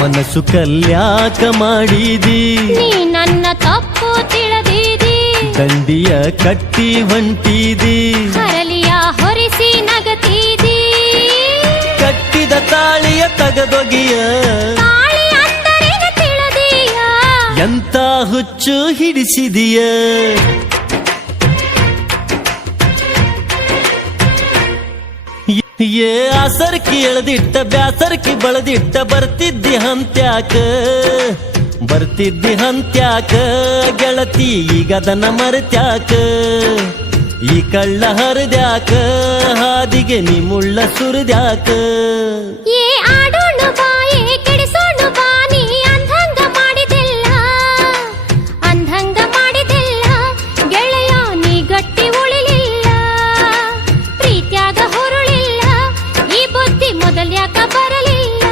ಮನಸ್ಸು ಕಲ್ಯಾಕ ಮಾಡಿದಿ, ನೀ ನನ್ನ ತಪ್ಪು ತಿಳಿದಿದಿ. ದಂಡಿಯ ಕಟ್ಟಿ ಹೊಂಟಿದಿ, ಹರಲಿಯ ಹೊರಿಸಿ ನಗತಿದಿ. ಕಟ್ಟಿದ ತಾಳಿಯ ತಗದೊಗಿಯ, ತಾಳಿ ಅಂದರೆ ತಿಳಿದೀಯ. ಎಂತ ಹುಚ್ಚು ಹಿಡಿಸಿದಿಯ. ಏ ಆಸರ್ಕಿ ಎಳೆದಿಟ್ಟ ಬ್ಯಾಸರ್ಕಿ ಬಳದಿಟ್ಟ ಬರ್ತಿದ್ದಿ ಹಂತ್ಯಾಕ, ಬರ್ತಿದ್ದಿ ಹಂತ್ಯಾಕ ಗೆಳತಿ ಈಗದನ ಮರೆತ್ಯಾಕ. ಈ ಕಳ್ಳ ಹರಿದ್ಯಾಕ ಹಾದಿಗೆ ನೀ ಮುಳ್ಳ ಸುರಿದ್ಯಾಕ. ಏ ಆಡೋಣ ಬಾಯೇ ಕೆಡಿಸೋಣ ಬಾ, ನೀ ಅಂದಂಗ ಮಾಡಿದೆಲ್ಲ, ಅಂದಂಗ ಮಾಡಿದೆಲ್ಲ ಗೆಳೆಯ ನೀ ಗಟ್ಟಿ ಉಳಿಲಿಲ್ಲ. ಪ್ರೀತ್ಯಾಗ ಹೊರಳಿಲ್ಲ, ಈ ಬುದ್ಧಿ ಮೊದಲ್ಯಾಕ ಬರಲಿಲ್ಲ.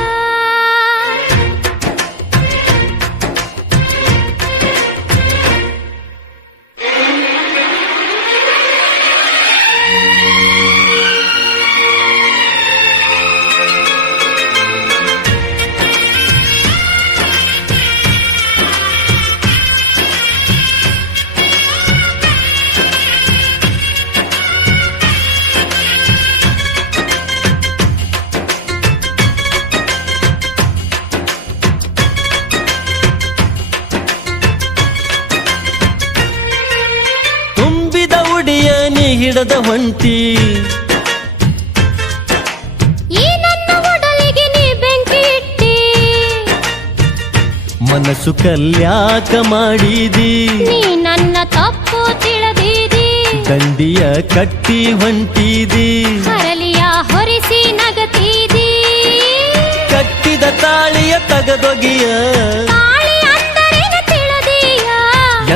ಹಿಡದ ಹೊಂಟಿ ಈ ನನ್ನ ಒಡಲಿಗೆ ನೀ ಬೆಂಕಿ ಇಟ್ಟಿ. ಮನಸ್ಸು ಕಲ್ಯಾಕ ಮಾಡಿದಿ, ನೀ ನನ್ನ ತಪ್ಪು ತಿಳಿದಿದಿ. ದಂಡಿಯ ಕಟ್ಟಿ ಹೊಂಟಿದಿ, ಹರಲಿಯ ಹೊರಿಸಿ ನಗತಿದಿ. ಕಟ್ಟಿದ ತಾಳಿಯ ತಗದೊಗಿಯ, ತಾಳಿ ಅಂದರೆ ತಿಳಿದೀಯ.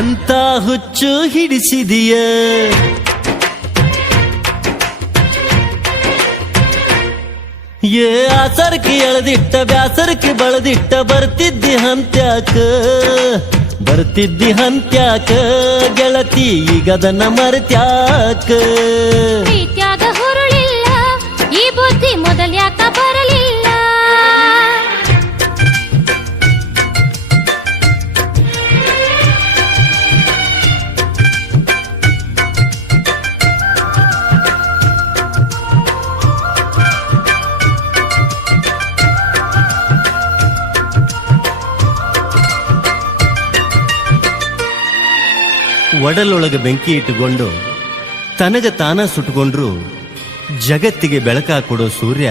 ಎಂತ ಹುಚ್ಚು ಹಿಡಿಸಿದಿಯ. ಏ ಆಸರ್ಕಿ ಎಳೆದಿಟ್ಟ ಬ್ಯಾಸರ್ಕಿ ಬಳದಿಟ್ಟ ಬರ್ತಿದ್ದಿ ಹಂತ್ಯಾಕ, ಬರ್ತಿದ್ದಿ ಹಂತ್ಯಾಕ ಗೆಳತಿ ಈಗದನ ಮರೆತ್ಯಾಕ. ಪ್ರೀತ್ಯಾಗ ಹುರುಳಿಲ್ಲ, ಈ ಬುದ್ಧಿ ಮೊದಲ್ಯಾಕ ಬರಲಿಲ್ಲ. ಒಡಲೊಳಗೆ ಬೆಂಕಿ ಇಟ್ಟುಕೊಂಡು ತನಗ ತಾನ ಸುಟ್ಟುಕೊಂಡ್ರು ಜಗತ್ತಿಗೆ ಬೆಳಕ ಕೊಡೋ ಸೂರ್ಯ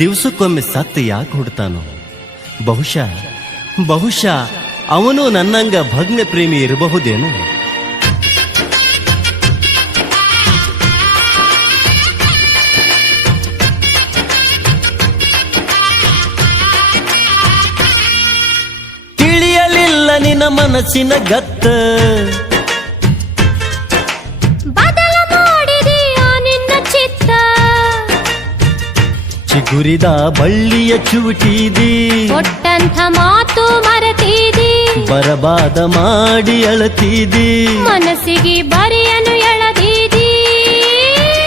ದಿವಸಕ್ಕೊಮ್ಮೆ ಸತ್ತು ಯಾಕೆ ಹುಡ್ತಾನೋ. ಬಹುಶಃ ಅವನು ನನ್ನಂಗ ಭಗ್ನ ಪ್ರೇಮಿ ಇರಬಹುದೇನೋ. ತಿಳಿಯಲಿಲ್ಲ ನಿನ್ನ ಮನಸ್ಸಿನ ಗತ್ತ, ಬದಲ ಮಾಡಿದೀಯ ನಿನ್ನ ಚಿತ್ತ. ಚಿಗುರಿದ ಬಳ್ಳಿಯ ಚೂಟಿದಿ, ಕೊಟ್ಟಂಥ ಮಾತು ಮರೆತಿದಿ. ಬರಬಾದ ಮಾಡಿ ಅಳತಿದಿ, ಮನಸ್ಸಿಗೆ ಬರಿಯನು ಎಳದಿದಿ.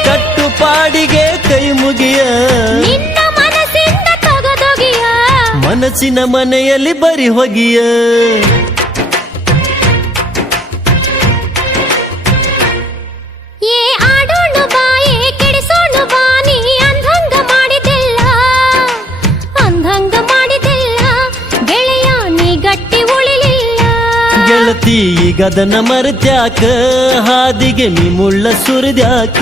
ಕಟ್ಟುಪಾಡಿಗೆ ಕೈ ಮುಗಿಯ, ನಿನ್ನ ಮನಸ್ಸಿಂದ ತಗದೊಗಿಯ. ಮನಸ್ಸಿನ ಮನೆಯಲ್ಲಿ ಬರಿ ಹೊಗಿಯ. ಏ ಆಡೋಣ ಬಾಯೇ ಕೆಡಿಸೋಣ ಬಾ, ನೀ ಅಂದಂಗ ಮಾಡಿದೆಲ್ಲ, ಅಂದಂಗ ಮಾಡಿದೆಲ್ಲ ಗೆಳೆಯ ನೀ ಗಟ್ಟಿ ಉಳಿಲಿಲ್ಲ. ಗೆಳತಿ ಈಗದನ ಮರೆತ್ಯಾಕ ಹಾದಿಗೆ ನೀ ಮುಳ್ಳ ಸುರಿದ್ಯಾಕ.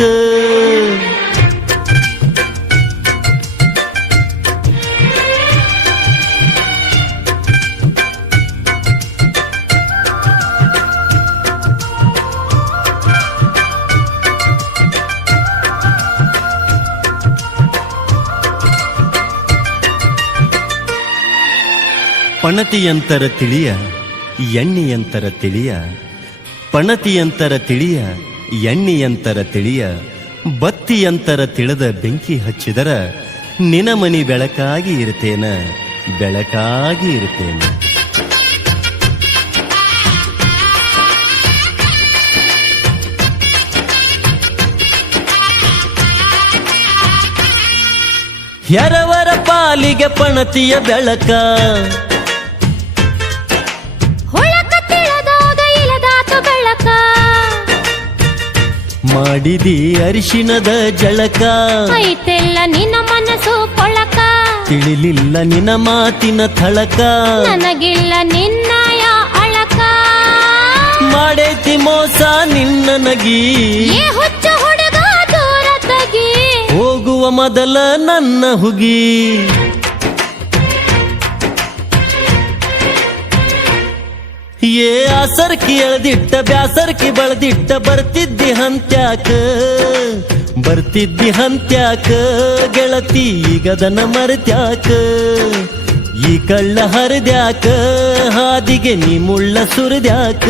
ಪಣತಿಯಂತರ ತಿಳಿಯ ಎಣ್ಣೆಯಂತರ ತಿಳಿಯ, ಪಣತಿಯಂತರ ತಿಳಿಯ ಎಣ್ಣೆಯಂತರ ತಿಳಿಯ. ಬತ್ತಿಯಂತರ ತಿಳಿದ ಬೆಂಕಿ ಹಚ್ಚಿದರ ನಿನ ಮನಿ ಬೆಳಕಾಗಿ ಇರ್ತೇನ, ಬೆಳಕಾಗಿ ಇರ್ತೇನೆ. ಎರವರ ಪಾಲಿಗೆ ಪಣತಿಯ ಬೆಳಕ ಹುಳಕ ತಿಳಿದಾಗ ಇಲದಾತು ಬೆಳಕ ಮಾಡಿದಿ ಅರಿಶಿಣದ ಜಳಕ ಐತೆಲ್ಲ ನಿನ್ನ ಮನಸ್ಸು ಕೊಳಕ ತಿಳಿಲಿಲ್ಲ ನಿನ್ನ ಮಾತಿನ ಥಳಕ ನನಗಿಲ್ಲ ನಿನ್ನಯ ಅಳಕ ಮಾಡೈತಿ ಮೋಸ ನಿನ್ನ ನಗಿ ಏ ಹುಚ್ಚ ಹುಡುಗ ದೂರ ತಗಿ ಹೋಗುವ ಮೊದಲ ನನ್ನ ಹುಗಿ ಏ ಆಸರ್ಕಿ ಎಳ್ದಿಟ್ಟ ಬ್ಯಾಸರ್ಕಿ ಬಳದಿಟ್ಟ ಬರ್ತಿದ್ದಿ ಹಂತ್ಯಾಕ ಗೆಳತಿ ಈಗದನ ಮರ್ತ್ಯಾಕ ಈ ಕಳ್ಳ ಹರಿದ್ಯಾಕ ಹಾದಿಗೆ ನೀ ಮುಳ್ಳ ಸುರಿದ್ಯಾಕ